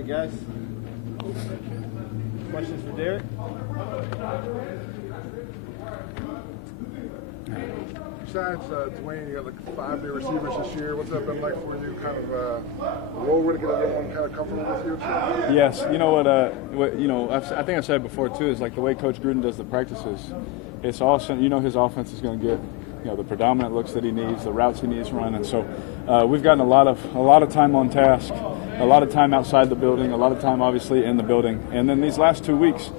right, guys. Questions for Derek? Besides Dwayne, you got like 5 new receivers this year. What's that been like for you? Kind of a role to get everyone kind of comfortable with you? Yes, you know what I think I said before too, is like the way Coach Gruden does the practices. It's awesome. You know his offense is going to get the predominant looks that he needs, the routes he needs to run, and so we've gotten a lot of time on task, a lot of time outside the building, a lot of time obviously in the building, and then these last 2 weeks,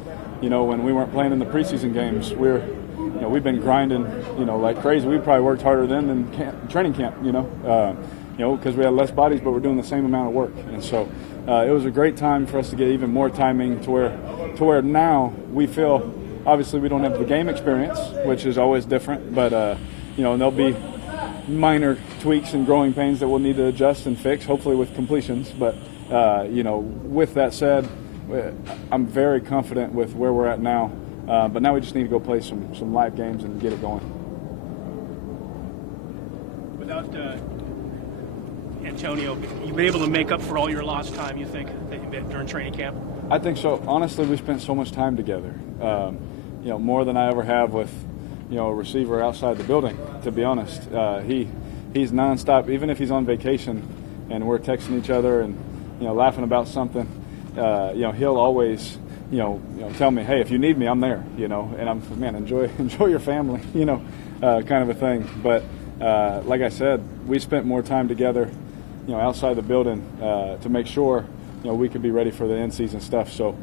when we weren't playing in the preseason games, we've been grinding, like crazy. We probably worked harder then than training camp, because we had less bodies, but we're doing the same amount of work. And so it was a great time for us to get even more timing to where now we feel, obviously we don't have the game experience, which is always different, but, there'll be minor tweaks and growing pains that we'll need to adjust and fix, hopefully with completions. But, with that said, I'm very confident with where we're at now. But now we just need to go play some live games and get it going. Without Antonio, you've been able to make up for all your lost time, you think, during training camp? I think so. Honestly, we spent so much time together, more than I ever have with, a receiver outside the building, to be honest. He's nonstop, even if he's on vacation and we're texting each other and, laughing about something, he'll always – tell me, hey, if you need me, I'm there, and I'm, man, enjoy your family, kind of a thing. But like I said, we spent more time together, outside the building to make sure, we could be ready for the in-season stuff. So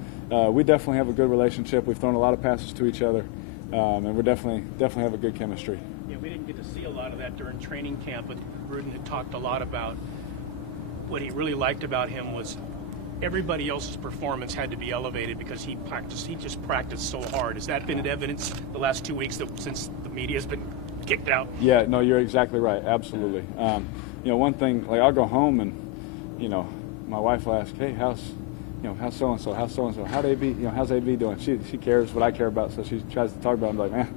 we definitely have a good relationship. We've thrown a lot of passes to each other, and we're definitely have a good chemistry. Yeah, we didn't get to see a lot of that during training camp, but Gruden had talked a lot about what he really liked about him was everybody else's performance had to be elevated because he just practiced so hard. Has that been in evidence the last 2 weeks since the media has been kicked out? Yeah, no, you're exactly right. Absolutely. One thing, like I'll go home and, my wife will ask, hey, how's so-and-so, how'd AB, how's AB doing? She cares what I care about, so she tries to talk about it. I'm like, man,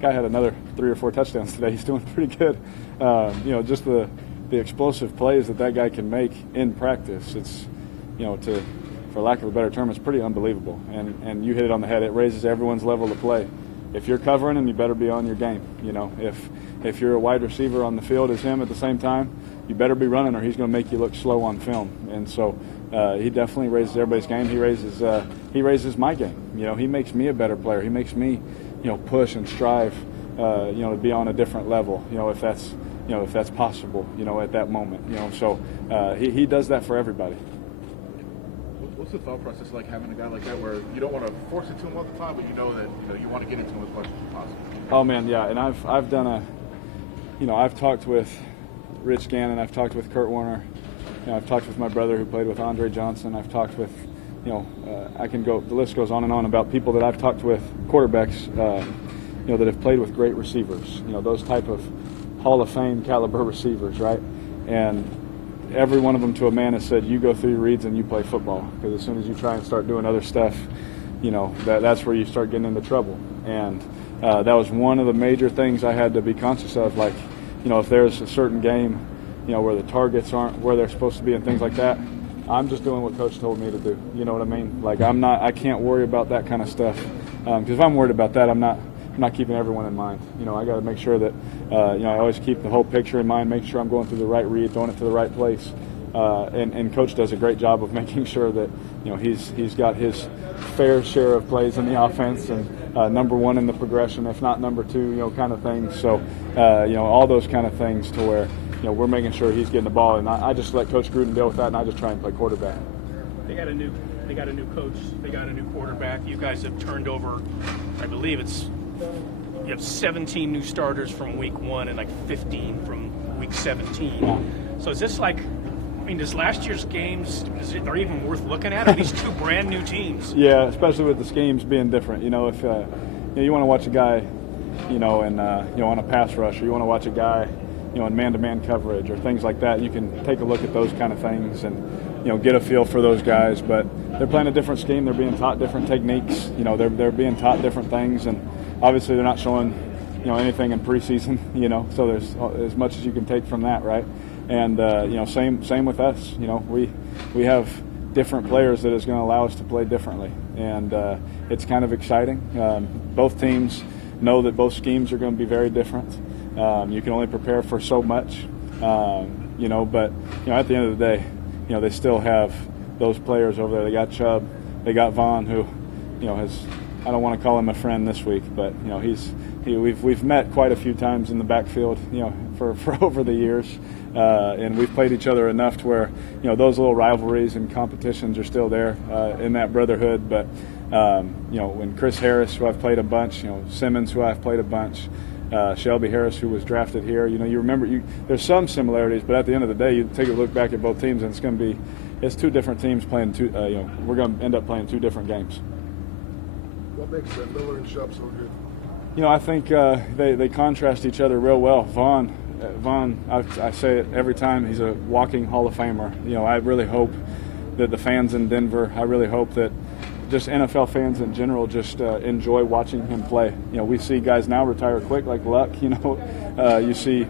guy had another 3 or 4 touchdowns today. He's doing pretty good. Just the explosive plays that guy can make in practice. It's, for lack of a better term, it's pretty unbelievable. And you hit it on the head. It raises everyone's level of play. If you're covering him, you better be on your game. If you're a wide receiver on the field as him at the same time, you better be running or he's going to make you look slow on film. And so he definitely raises everybody's game. He raises my game. He makes me a better player. He makes me, push and strive, to be on a different level. If that's possible, at that moment. So he does that for everybody. What's the thought process like having a guy like that where you don't want to force it to him all the time, but you know that you want to get into him as much as possible? Oh man, yeah, and I've done I've talked with Rich Gannon, I've talked with Kurt Warner, I've talked with my brother who played with Andre Johnson, I've talked with, I can go, the list goes on and on about people that I've talked with, quarterbacks, that have played with great receivers, those type of Hall of Fame caliber receivers, right? And every one of them to a man has said, you go through your reads and you play football. Because as soon as you try and start doing other stuff, that's where you start getting into trouble. And that was one of the major things I had to be conscious of. Like, if there's a certain game, where the targets aren't where they're supposed to be and things like that, I'm just doing what Coach told me to do. You know what I mean? Like, I can't worry about that kind of stuff. Because if I'm worried about that, I'm not keeping everyone in mind. I got to make sure that, I always keep the whole picture in mind, make sure I'm going through the right read, throwing it to the right place. And Coach does a great job of making sure that, he's got his fair share of plays in the offense and number one in the progression, if not number two, kind of things. So, all those kind of things to where, we're making sure he's getting the ball. And I just let Coach Gruden deal with that, and I just try and play quarterback. They got a new coach. They got a new quarterback. You guys have turned over, I believe you have 17 new starters from week 1 and like 15 from week 17. So is this like, does last year's games, are even worth looking at? Are these 2 brand new teams? Yeah, especially with the schemes being different. If you want to watch a guy, on a pass rush, or you want to watch a guy, in man-to-man coverage or things like that, you can take a look at those kind of things and, get a feel for those guys. But they're playing a different scheme. They're being taught different techniques. They're being taught different things. And obviously they're not showing, anything in preseason, so there's as much as you can take from that, right? And, same with us. We have different players that is going to allow us to play differently. And it's kind of exciting. Both teams know that both schemes are going to be very different. You can only prepare for so much, but at the end of the day, they still have those players over there. They got Chubb, they got Vaughn, who, I don't want to call him a friend this week, but we've met quite a few times in the backfield, for over the years, and we've played each other enough to where, those little rivalries and competitions are still there in that brotherhood. But when Chris Harris, who I've played a bunch, Simmons, who I've played a bunch, Shelby Harris, who was drafted here, you remember there's some similarities, but at the end of the day, you take a look back at both teams, and it's two different teams playing two. We're going to end up playing two different games. What makes Miller and Chubb so good? I think they contrast each other real well. Vaughn, I say it every time, he's a walking Hall of Famer. I really hope that the fans in Denver, I really hope that just NFL fans in general just enjoy watching him play. We see guys now retire quick, like Luck. You see,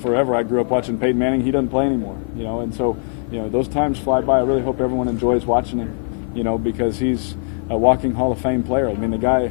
forever. I grew up watching Peyton Manning. He doesn't play anymore. And so, those times fly by. I really hope everyone enjoys watching him. Because he's a walking Hall of Fame player. I mean, the guy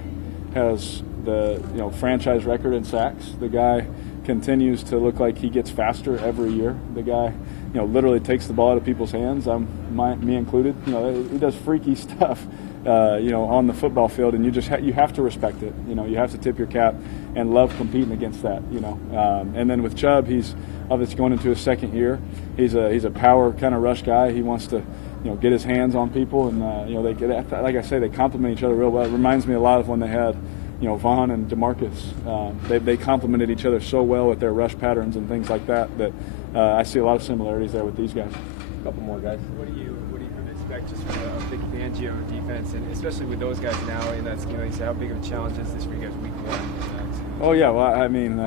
has the franchise record in sacks. The guy continues to look like he gets faster every year. The guy, literally takes the ball out of people's hands. Me included. He does freaky stuff. On the football field, and you have to respect it. You have to tip your cap and love competing against that. And then with Chubb, he's obviously going into his second year. He's a power kind of rush guy. He wants to get his hands on people, and like I say, they complement each other real well. It reminds me a lot of when they had Vaughn and DeMarcus. They complemented each other so well with their rush patterns and things like that I see a lot of similarities there with these guys. A couple more guys. What do you expect just from a big Fangio defense, and especially with those guys now in that scheme? How big of a challenge is this for you guys week one? Oh yeah, well I mean,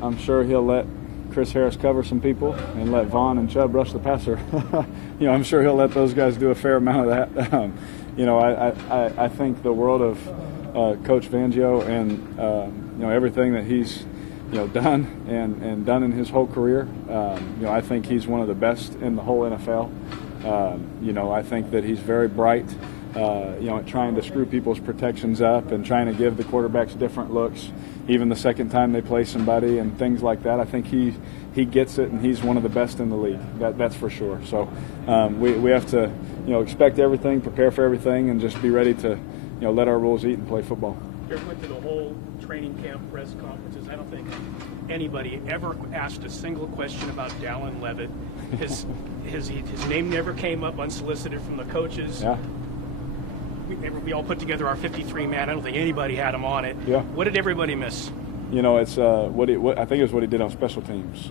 I'm sure he'll let Chris Harris cover some people and let Vaughn and Chubb rush the passer. I'm sure he'll let those guys do a fair amount of that. I think the world of Coach Fangio and everything that he's done and done in his whole career. I think he's one of the best in the whole NFL. I think that he's very bright, at trying to screw people's protections up and trying to give the quarterbacks different looks, even the second time they play somebody and things like that. I think he gets it, and he's one of the best in the league. That's for sure. So we have to, expect everything, prepare for everything, and just be ready to, let our rules eat and play football. You went to the whole training camp press conferences. I don't think anybody ever asked a single question about Dallin Leavitt. His name never came up unsolicited from the coaches. Yeah. We all put together our 53-man. I don't think anybody had him on it. Yeah. What did everybody miss? It's I think it was what he did on special teams.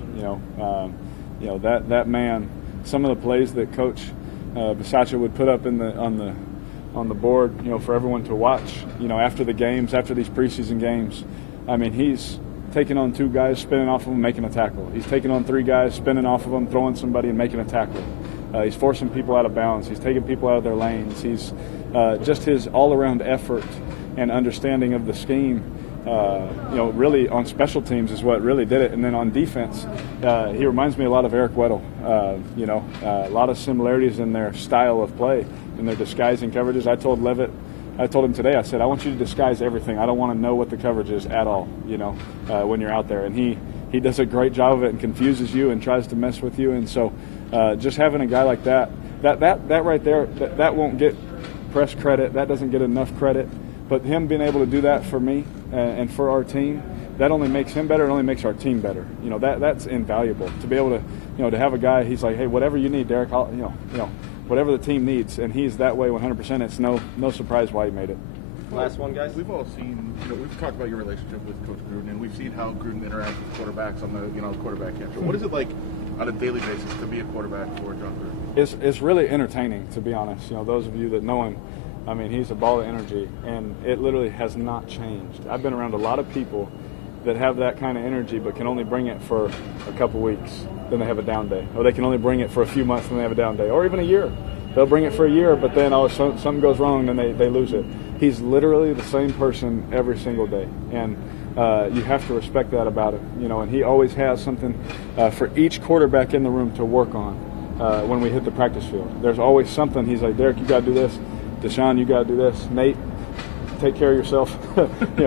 That man. Some of the plays that Coach Bisaccia would put up on the board, for everyone to watch. After the games, after these preseason games. I mean, he's taking on two guys, spinning off of them, making a tackle. He's taking on three guys, spinning off of them, throwing somebody and making a tackle. He's forcing people out of bounds. He's taking people out of their lanes. He's just his all-around effort and understanding of the scheme, really on special teams is what really did it. And then on defense, he reminds me a lot of Eric Weddle. A lot of similarities in their style of play, in their disguising coverages. I told him today, I said, I want you to disguise everything. I don't want to know what the coverage is at all, when you're out there. And he does a great job of it and confuses you and tries to mess with you. And so just having a guy like that right there, that won't get press credit. That doesn't get enough credit. But him being able to do that for me and for our team, that only makes him better. It only makes our team better. That's invaluable to be able to, to have a guy. He's like, hey, whatever you need, Derek, whatever the team needs, and he's that way 100%. It's no surprise why he made it. Last one, guys. We've all seen, we've talked about your relationship with Coach Gruden, and we've seen how Gruden interacts with quarterbacks on the, quarterback catcher. What is it like on a daily basis to be a quarterback for John Gruden? It's really entertaining, to be honest. Those of you that know him, I mean, he's a ball of energy, and it literally has not changed. I've been around a lot of people that have that kind of energy but can only bring it for a couple weeks, then they have a down day. Or they can only bring it for a few months, then they have a down day. Or even a year. They'll bring it for a year, but then something goes wrong, then they lose it. He's literally the same person every single day, and you have to respect that about him. And he always has something for each quarterback in the room to work on. when we hit the practice field. There's always something. He's like, Derek, you got to do this. Deshaun, you got to do this. Nate, take care of yourself.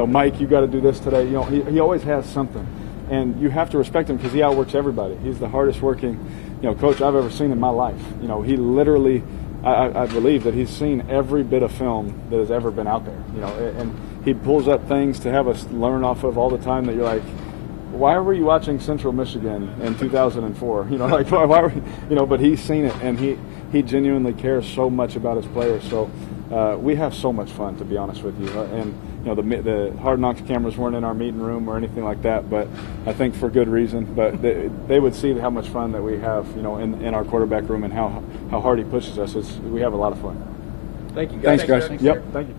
Mike, you got to do this today. He always has something. And you have to respect him because he outworks everybody. He's the hardest working, coach I've ever seen in my life. He literally, I believe that he's seen every bit of film that has ever been out there. And he pulls up things to have us learn off of all the time that you're like, why were you watching Central Michigan in 2004? Why were but he's seen it, and he genuinely cares so much about his players. So we have so much fun, to be honest with you. And the Hard Knocks cameras weren't in our meeting room or anything like that, but I think for good reason. But they would see how much fun that we have, in our quarterback room and how hard he pushes us. We have a lot of fun. Thank you, guys. Thanks, guys. Yep. Thank you.